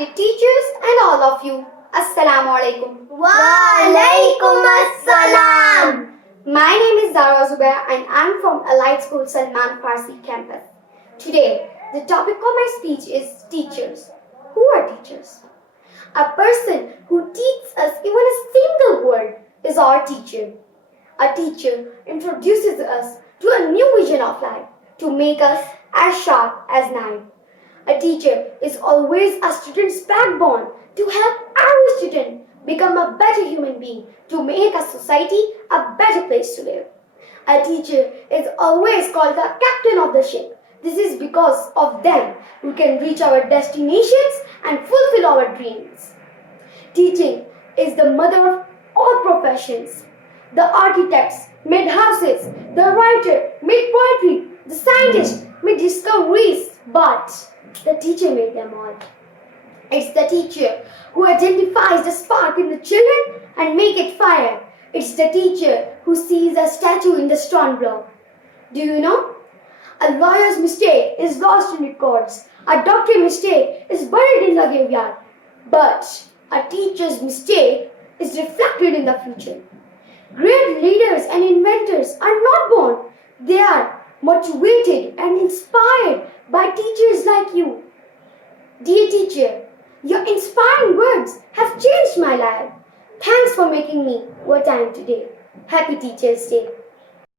respected teachers and all of you. Assalamu alaikum. Wa alaikum assalam. My name is Zara Zubair and I'm from Allied School Salman Farsi Campus. Today, the topic of my speech is teachers. Who are teachers? A person who teaches us even a single word is our teacher. A teacher introduces us to a new vision of life to make us as sharp as knife. A teacher is always a student's backbone to help every student become a better human being to make a society a better place to live. A teacher is always called the captain of the ship. This is because of them we can reach our destinations and fulfill our dreams. Teaching is the mother of all professions. The architects made houses, the writer made poetry, the scientist made discoveries, but the teacher made them all. It's the teacher who identifies the spark in the children and make it fire. It's the teacher who sees a statue in the stone block. Do you know? A lawyer's mistake is lost in records. A doctor's mistake is buried in the graveyard. But a teacher's mistake is reflected in the future. Great leaders and inventors are not born. They are motivated and inspired by teachers like you. Dear teacher, your inspiring words have changed my life. Thanks for making me what I am today. Happy Teachers' Day.